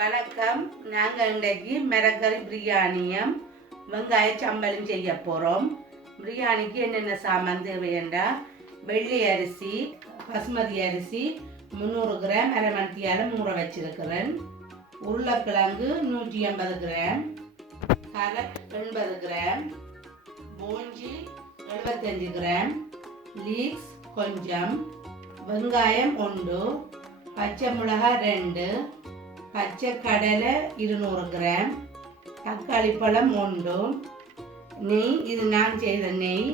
வணக்கம். நாங்கள் இன்றைக்கு மிளகறி பிரியாணியும் வெங்காய சம்பலும் செய்ய போகிறோம். பிரியாணிக்கு என்னென்ன சாமான் தேவையென்றா வெள்ளை அரிசி, பசுமதி அரிசி 300 கிராம் அரை மணித்தியால் ஊற வச்சிருக்கிறேன். உருளைக்கிழங்கு 180 கிராம், கரட் 80 கிராம், பூஞ்சி 75 கிராம், லீக்ஸ் கொஞ்சம், வெங்காயம் 1, பச்சை மிளகாய் 2, பச்சை கடலை 200 கிராம், தக்காளி பழம் 1, நெய். இது நான் செய்த நெய்.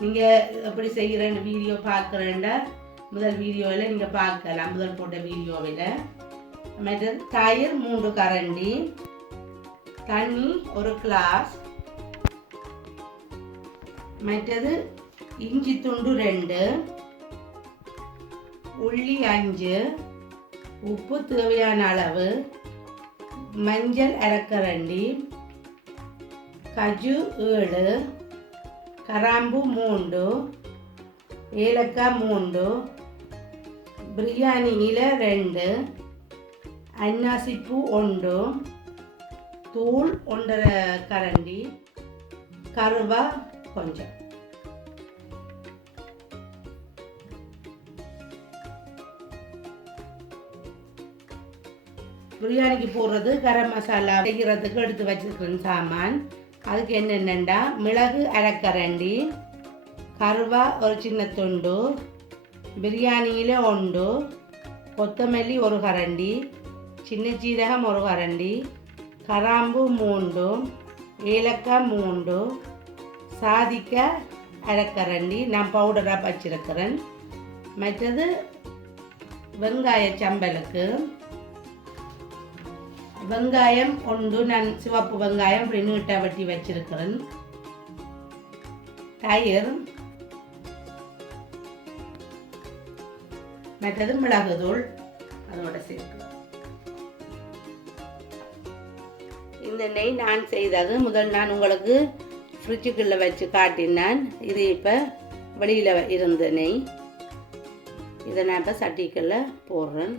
நீங்கள் எப்படி செய்கிறேன்னு வீடியோ பார்க்குறேன்டா முதல் வீடியோவில் நீங்கள் பார்க்கலாம், முதல் போட்ட வீடியோவில். மற்றது தயிர் 3 கரண்டி, தண்ணி 1 கிளாஸ், மற்றது இஞ்சி துண்டு 2, உள்ளி 5, உப்பு தேவையான அளவு, மஞ்சள் அரைக்கரண்டி, கஜு 7, கிராம்பு 3, ஏலக்காய் 3, பிரியாணி இலை 2, அன்னாசி பூ 1, தூள் 1.5 கரண்டி, கருவா கொஞ்சம். பிரியாணிக்கு போடுறது கரம் மசாலா செய்கிறதுக்கு எடுத்து வச்சிருக்கிறேன் சாமான். அதுக்கு என்னென்னண்டா மிளகு அரைக்கரண்டி, கருவா ஒரு சின்ன துண்டு, பிரியாணியில் 1, கொத்தமல்லி 1 கரண்டி, சின்ன சீரகம் 1 கரண்டி, கிராம்பு 3, ஏலக்காய் 3, சாதிக்காய் அரைக்கரண்டி நான் பவுடராக வச்சிருக்கிறேன். மற்றது வெங்காய சம்பலுக்கு வெங்காயம் 1, நான் சிவப்பு வெங்காயம் இப்படி நீட்டாக வெட்டி வச்சிருக்கிறேன். தயிர், மற்றது மிளகுத்தூள் அதோட சேர்த்து. இந்த நெய் நான் செய்தது முதல் நான் உங்களுக்கு ஃப்ரிட்ஜுக்குள்ளே வச்சு காட்டினான். இது இப்போ வெளியில் இருந்த நெய். இதை நான் இப்போ சட்டிக்குள்ள போடுறேன்.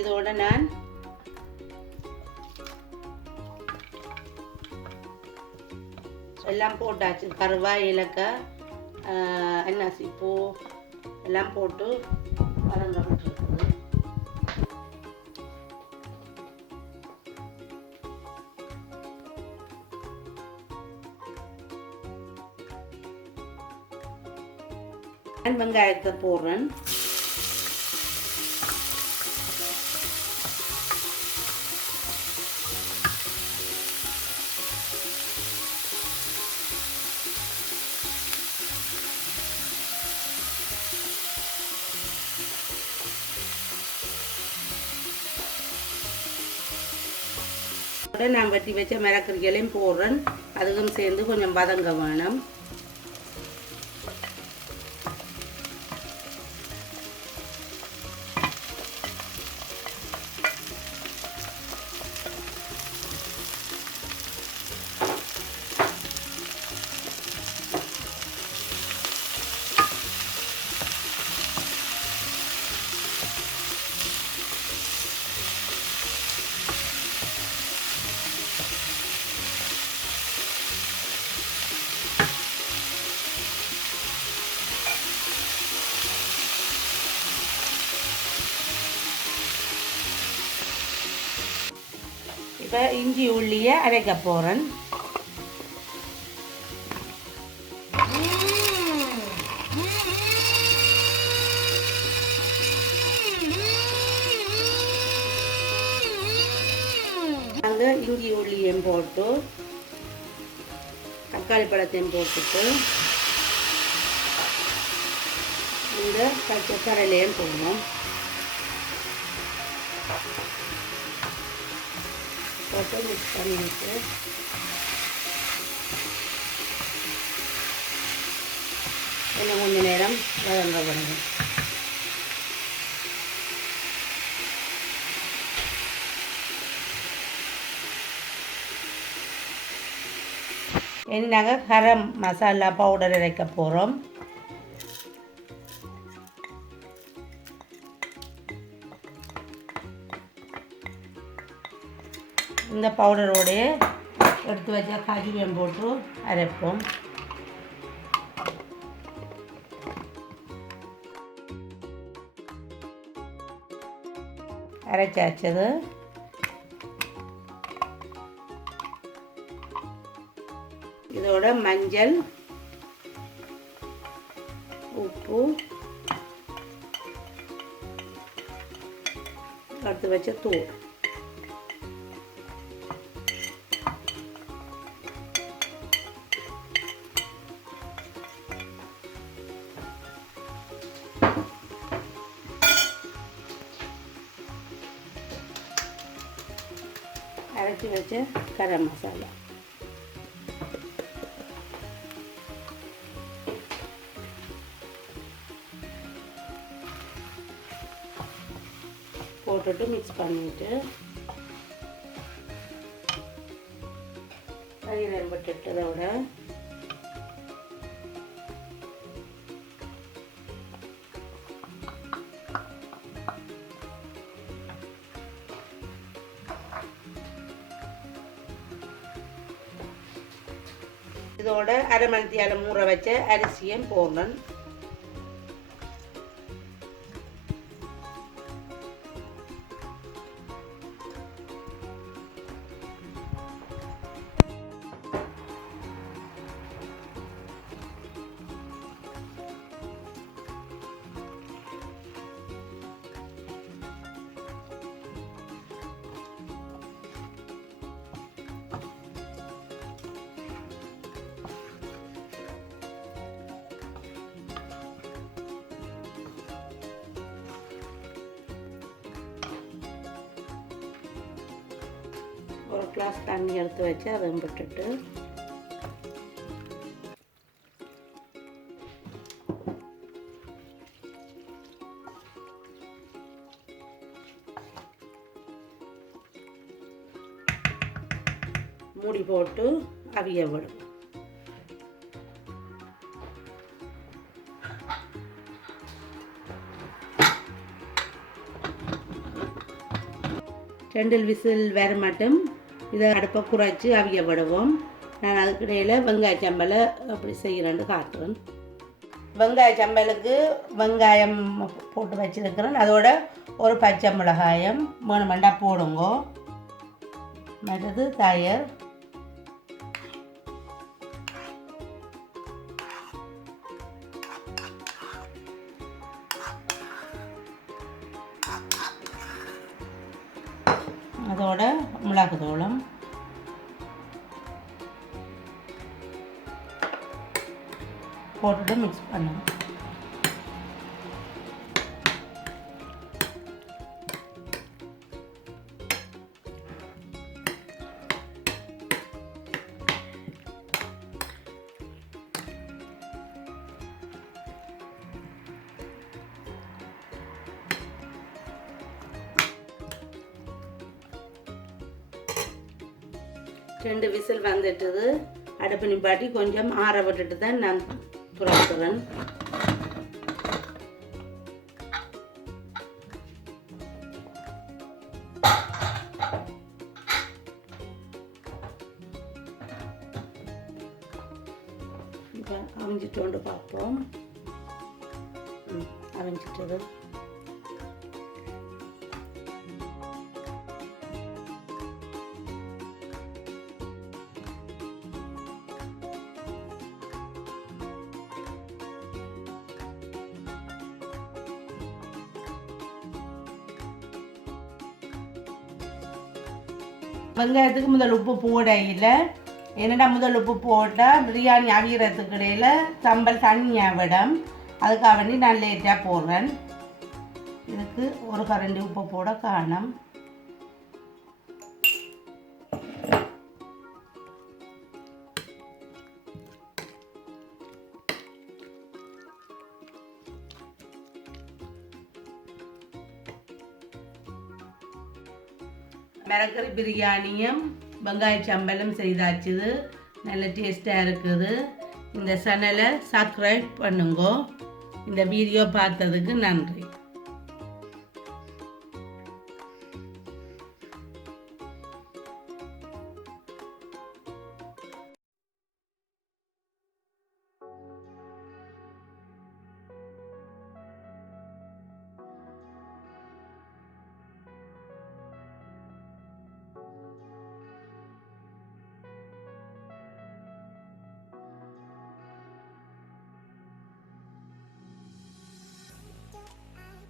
இதோட நான் எல்லாம் போட்டாச்சு. கருவா, ஏலக்காய், அன்னாசி பூ எல்லாம் போட்டு வதங்கப்பட்டிருக்குது. வெங்காயத்தை போடுறேன். நான் வெட்டி வச்ச மிளகறிகளையும் போடுறேன். அதுக்கும் சேர்ந்து கொஞ்சம் வதங்க வேணும். இப்போ இஞ்சி உள்ளியை அரைக்க போகிறேன். அந்த இஞ்சி உள்ளியையும் போட்டு தக்காளி பழத்தையும் போட்டுட்டு இந்த பச்சை கடலையும் போடணும். போட்டு மிக்ஸ் பண்ணிட்டு இன்னும் கொஞ்சம் நேரம் வதங்கப்படுங்க. இனி நாங்கள் கரம் மசாலா பவுடர் இறைக்க போகிறோம். இந்த பவுடரோடைய எடுத்து வச்சா காஜுவையும் போட்டு அரைப்போம். அரைச்சாச்சது. இதோட மஞ்சள், உப்பு, எடுத்து வச்ச தூள், அரைச்சி வச்ச கரம் மசாலா, போட்டுட்டு மிக்ஸ் பண்ணிட்டு தயிர் விட்டுட்டதோட இதோட அரை மணித்தியால ஊற வச்ச அரிசியும் போடணும். ஒரு கிளாஸ் தண்ணி எடுத்து வச்சு அதை விட்டுட்டு மூடி போட்டு அவிய விடும். ரெண்டு விசில் வர மட்டும் இதை அடுப்பை குறைச்சி அவிய விடுவோம். நான் அதுக்கு இடையில் வெங்காய சம்பலை அப்படி செய்கிறேன்னு காட்டுறேன். வெங்காய சம்பலுக்கு வெங்காயம் போட்டு வச்சுருக்கிறேன். அதோட ஒரு பச்சை மிளகாயம் வேணுமெண்டா போடுங்க. மற்றது தயிர், அதோட மிளகுத்தூளும், போட்டுட்டு மிக்ஸ் பண்ணுங்க. ரெண்டு விசில் வந்துட்டுது. அடுப்பு நிப்பாட்டி கொஞ்சம் ஆற விட்டுட்டு தான் நான் துறக்கிறேன். இப்போ அவிஞ்சிட்டு பார்ப்போம். அவிஞ்சிட்டது. வெங்காயத்துக்கு முதல் உப்பு போட இல்லை. என்னடா முதல் உப்பு போட்டால் பிரியாணி அவியறதுக்கு இடையில் சம்பல் தண்ணியாக விடும். அதுக்காக வேண்டி நான் லேட்டாக போடுறேன். இதுக்கு ஒரு கரண்டி உப்பு போட காணும். மிளகறி பிரியாணியும் வெங்காய சம்பலும் செய்தாச்சுது. நல்ல டேஸ்ட்டாக இருக்குது. இந்த சேனலை சப்ஸ்கிரைப் பண்ணுங்க. இந்த வீடியோ பார்த்ததுக்கு நன்றி.